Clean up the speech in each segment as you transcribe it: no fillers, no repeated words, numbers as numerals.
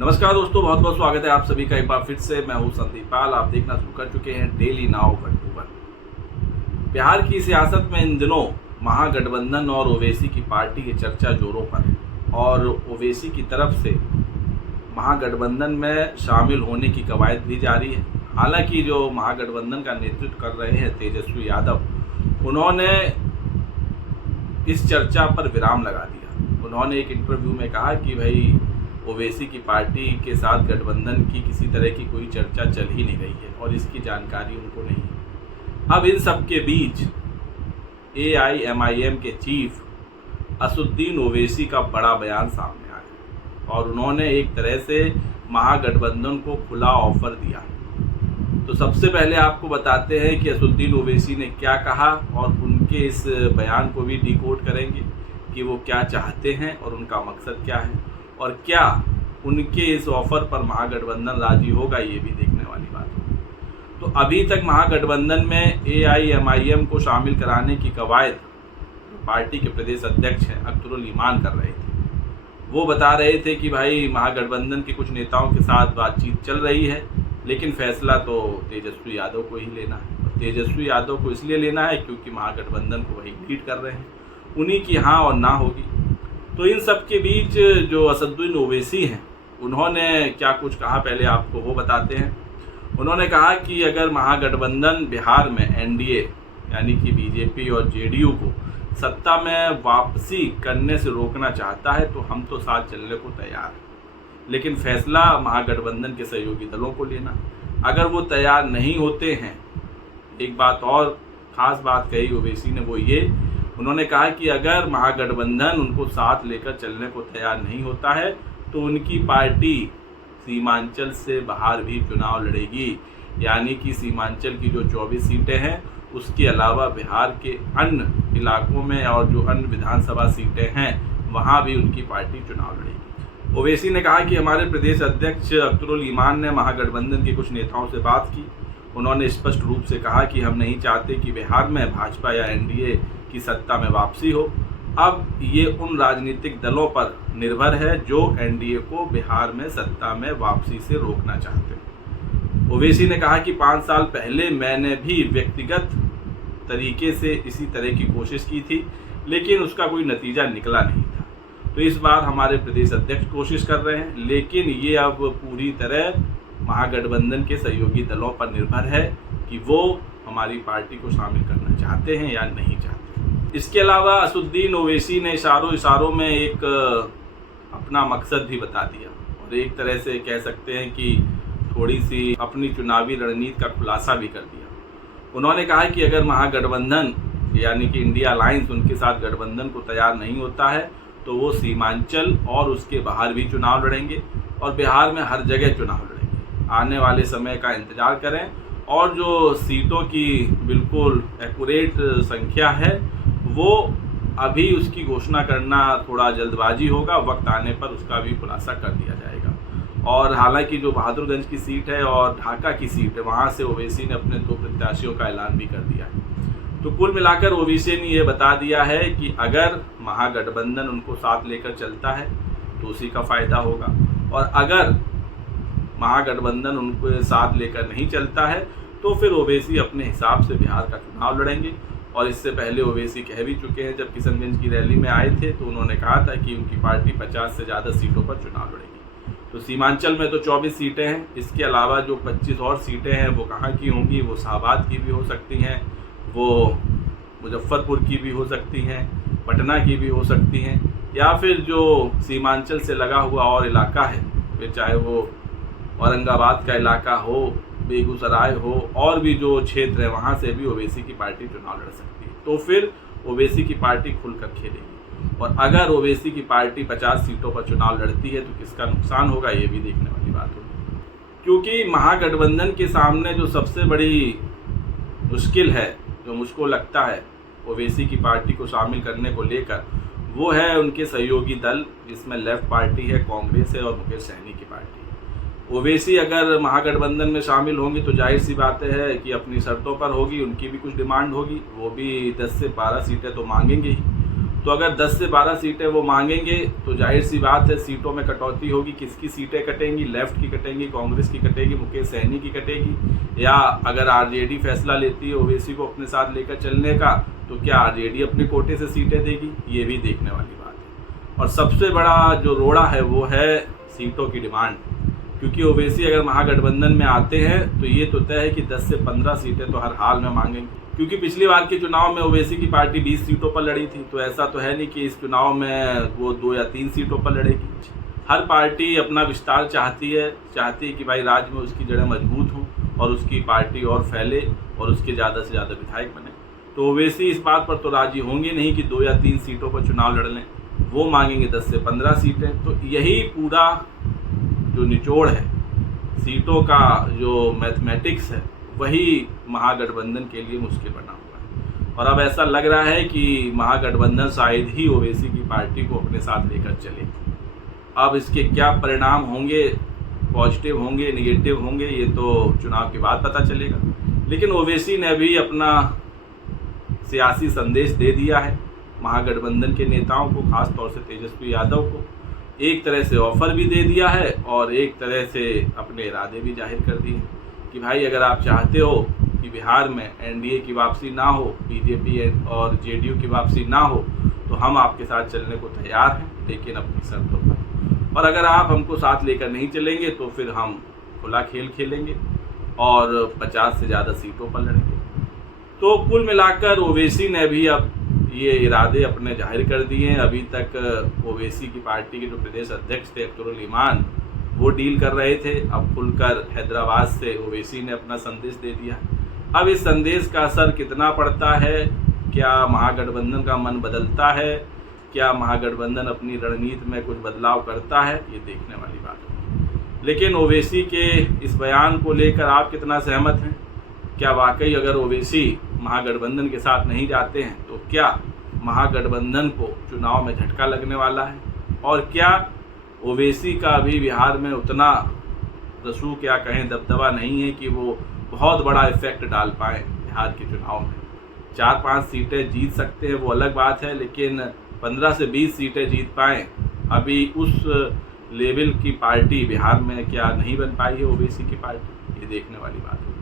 नमस्कार दोस्तों, बहुत बहुत स्वागत है आप सभी का एक बार फिर से। मैं हूं संदीप पाल। आप देखना शुरू कर चुके हैं डेली नाउ 1 बिहार की सियासत में इन दिनों महागठबंधन और ओवैसी की पार्टी की चर्चा जोरों पर है और ओवैसी की तरफ से महागठबंधन में शामिल होने की कवायद भी जारी है। हालांकि जो महागठबंधन का नेतृत्व कर रहे हैं तेजस्वी यादव, उन्होंने इस चर्चा पर विराम लगा दिया। उन्होंने एक इंटरव्यू में कहा कि भाई ओवैसी की पार्टी के साथ गठबंधन की किसी तरह की कोई चर्चा चल ही नहीं रही है और इसकी जानकारी उनको नहीं है। अब इन सब के बीच AIMIM के चीफ असदुद्दीन ओवैसी का बड़ा बयान सामने आया और उन्होंने एक तरह से महागठबंधन को खुला ऑफर दिया। तो सबसे पहले आपको बताते हैं कि असदुद्दीन ओवैसी ने क्या कहा और उनके इस बयान को भी डिकोड करेंगे कि वो क्या चाहते हैं और उनका मकसद क्या है और क्या उनके इस ऑफर पर महागठबंधन राजी होगा, ये भी देखने वाली बात होगी। तो अभी तक महागठबंधन में AIMIM को शामिल कराने की कवायद पार्टी के प्रदेश अध्यक्ष हैं अख्तरुल ईमान कर रहे थे। वो बता रहे थे कि भाई महागठबंधन के कुछ नेताओं के साथ बातचीत चल रही है, लेकिन फैसला तो तेजस्वी यादव को ही लेना है। और तेजस्वी यादव को इसलिए लेना है क्योंकि महागठबंधन को वही लीड कर रहे हैं, उन्हीं की हाँ और ना होगी। तो इन सब के बीच जो असदुद्दीन ओवैसी हैं, उन्होंने क्या कुछ कहा पहले आपको वो बताते हैं। उन्होंने कहा कि अगर महागठबंधन बिहार में NDA यानी कि BJP और JDU को सत्ता में वापसी करने से रोकना चाहता है तो हम तो साथ चलने को तैयार हैं, लेकिन फैसला महागठबंधन के सहयोगी दलों को लेना। अगर वो तैयार नहीं होते हैं, एक बात और ख़ास बात कही ओवैसी ने, वो ये उन्होंने कहा कि अगर महागठबंधन उनको साथ लेकर चलने को तैयार नहीं होता है तो उनकी पार्टी सीमांचल से बाहर भी चुनाव लड़ेगी। यानी कि सीमांचल की जो 24 सीटें हैं उसके अलावा बिहार के अन्य इलाकों में और जो अन्य विधानसभा सीटें हैं वहाँ भी उनकी पार्टी चुनाव लड़ेगी। ओवैसी ने कहा कि हमारे प्रदेश अध्यक्ष अख्तरुल ईमान ने महागठबंधन के कुछ नेताओं से बात की। उन्होंने स्पष्ट रूप से कहा कि हम नहीं चाहते कि बिहार में भाजपा या NDA की सत्ता में वापसी हो। अब ये उन राजनीतिक दलों पर निर्भर है जो NDA को बिहार में सत्ता में वापसी से रोकना चाहते हैं। ओवैसी ने कहा कि 5 साल पहले मैंने भी व्यक्तिगत तरीके से इसी तरह की कोशिश की थी, लेकिन उसका कोई नतीजा निकला नहीं था। तो इस बार हमारे प्रदेश अध्यक्ष कोशिश कर रहे हैं, लेकिन ये अब पूरी तरह महागठबंधन के सहयोगी दलों पर निर्भर है कि वो हमारी पार्टी को शामिल करना चाहते हैं या नहीं चाहते। इसके अलावा असदुद्दीन ओवैसी ने इशारों में एक अपना मकसद भी बता दिया और एक तरह से कह सकते हैं कि थोड़ी सी अपनी चुनावी रणनीति का खुलासा भी कर दिया। उन्होंने कहा कि अगर महागठबंधन यानी कि इंडिया अलायंस उनके साथ गठबंधन को तैयार नहीं होता है तो वो सीमांचल और उसके बाहर भी चुनाव लड़ेंगे और बिहार में हर जगह चुनाव लड़ेंगे। आने वाले समय का इंतज़ार करें और जो सीटों की बिल्कुल एक्यूरेट संख्या है वो अभी उसकी घोषणा करना थोड़ा जल्दबाजी होगा, वक्त आने पर उसका भी खुलासा कर दिया जाएगा। और हालांकि जो बहादुरगंज की सीट है और ढाका की सीट है, वहाँ से ओवैसी ने अपने 2 प्रत्याशियों का ऐलान भी कर दिया है। तो कुल मिलाकर ओवैसी ने ये बता दिया है कि अगर महागठबंधन उनको साथ लेकर चलता है तो उसी का फ़ायदा होगा, और अगर महागठबंधन उनको साथ लेकर नहीं चलता है तो फिर ओवैसी अपने हिसाब से बिहार का चुनाव लड़ेंगे। और इससे पहले ओवैसी कह भी चुके हैं, जब किशनगंज की रैली में आए थे तो उन्होंने कहा था कि उनकी पार्टी 50 से ज़्यादा सीटों पर चुनाव लड़ेगी। तो सीमांचल में तो 24 सीटें हैं, इसके अलावा जो 25 और सीटें हैं वो कहाँ की होंगी? वो शाहबाद की भी हो सकती हैं, वो मुजफ्फरपुर की भी हो सकती हैं, पटना की भी हो सकती हैं, या फिर जो सीमांचल से लगा हुआ और इलाका है, फिर चाहे वो औरंगाबाद का इलाका हो, बेगूसराय हो, और भी जो क्षेत्र है वहाँ से भी ओवैसी की पार्टी चुनाव लड़ सकती है। तो फिर ओवैसी की पार्टी खुलकर खेलेगी। और अगर ओवैसी की पार्टी 50 सीटों पर चुनाव लड़ती है तो किसका नुकसान होगा, ये भी देखने वाली बात होगी। क्योंकि महागठबंधन के सामने जो सबसे बड़ी मुश्किल है, जो मुझको लगता है ओवैसी की पार्टी को शामिल करने को लेकर, वो है उनके सहयोगी दल, जिसमें लेफ्ट पार्टी है, कांग्रेस है और मुकेश सहनी की पार्टी। ओवैसी अगर महागठबंधन में शामिल होंगी तो जाहिर सी बात है कि अपनी शर्तों पर होगी, उनकी भी कुछ डिमांड होगी, वो भी 10 से 12 सीटें तो मांगेंगे ही। तो अगर 10 से 12 सीटें वो मांगेंगे तो जाहिर सी बात है सीटों में कटौती होगी। किसकी सीटें कटेंगी? लेफ्ट की कटेंगी, कांग्रेस की कटेगी, मुकेश सहनी की कटेगी। या अगर आरजेडी फैसला लेती है ओवैसी को अपने साथ लेकर चलने का, तो क्या आरजेडी अपने कोटे से सीटें देगी? ये भी देखने वाली बात है। और सबसे बड़ा जो रोड़ा है वो है सीटों की डिमांड, क्योंकि ओवैसी अगर महागठबंधन में आते हैं तो ये तो तय है कि 10 से 15 सीटें तो हर हाल में मांगेंगे, क्योंकि पिछली बार के चुनाव में ओवैसी की पार्टी 20 सीटों पर लड़ी थी। तो ऐसा तो है नहीं कि इस चुनाव में वो 2 या 3 सीटों पर लड़ेगी। हर पार्टी अपना विस्तार चाहती है कि भाई राज्य में उसकी जड़ें मजबूत हों और उसकी पार्टी और फैले और उसके ज़्यादा से ज़्यादा विधायक बने। तो ओवैसी इस बात पर तो राजी होंगे नहीं कि 2 या 3 सीटों पर चुनाव लड़ लें, वो मांगेंगे 10 से 15 सीटें। तो यही पूरा जो निचोड़ है सीटों का, जो मैथमेटिक्स है, वही महागठबंधन के लिए मुश्किल बना हुआ है। और अब ऐसा लग रहा है कि महागठबंधन शायद ही ओवैसी की पार्टी को अपने साथ लेकर चले। अब इसके क्या परिणाम होंगे, पॉजिटिव होंगे, निगेटिव होंगे, ये तो चुनाव के बाद पता चलेगा। लेकिन ओवैसी ने भी अपना सियासी संदेश दे दिया है महागठबंधन के नेताओं को, खास तौर से तेजस्वी यादव को। एक तरह से ऑफर भी दे दिया है और एक तरह से अपने इरादे भी जाहिर कर दिए कि भाई अगर आप चाहते हो कि बिहार में एनडीए की वापसी ना हो, बीजेपी और जेडीयू की वापसी ना हो, तो हम आपके साथ चलने को तैयार हैं, लेकिन अपनी शर्तों पर। और अगर आप हमको साथ लेकर नहीं चलेंगे तो फिर हम खुला खेल खेलेंगे और 50 से ज़्यादा सीटों पर लड़ेंगे। तो कुल मिलाकर ओवैसी ने भी अब ये इरादे अपने जाहिर कर दिए हैं। अभी तक ओवैसी की पार्टी के जो प्रदेश अध्यक्ष थे अख्तरुल ईमान, वो डील कर रहे थे। अब खुलकर हैदराबाद से ओवैसी ने अपना संदेश दे दिया। अब इस संदेश का असर कितना पड़ता है, क्या महागठबंधन का मन बदलता है, क्या महागठबंधन अपनी रणनीति में कुछ बदलाव करता है, ये देखने वाली बात है। लेकिन ओवैसी के इस बयान को लेकर आप कितना सहमत हैं? क्या वाकई अगर ओवैसी महागठबंधन के साथ नहीं जाते हैं तो क्या महागठबंधन को चुनाव में झटका लगने वाला है? और क्या ओवैसी का अभी बिहार में उतना रसूख, क्या कहें, दबदबा नहीं है कि वो बहुत बड़ा इफेक्ट डाल पाएँ बिहार के चुनाव में? 4-5 सीटें जीत सकते हैं वो अलग बात है, लेकिन 15 से 20 सीटें जीत पाएँ, अभी उस लेवल की पार्टी बिहार में क्या नहीं बन पाई है ओवैसी की पार्टी? ये देखने वाली बात है।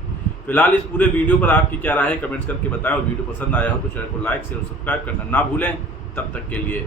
फिलहाल इस पूरे वीडियो पर आपकी क्या राय है, कमेंट्स करके बताएं। और वीडियो पसंद आया हो तो चैनल को लाइक, शेयर और सब्सक्राइब करना ना भूलें। तब तक के लिए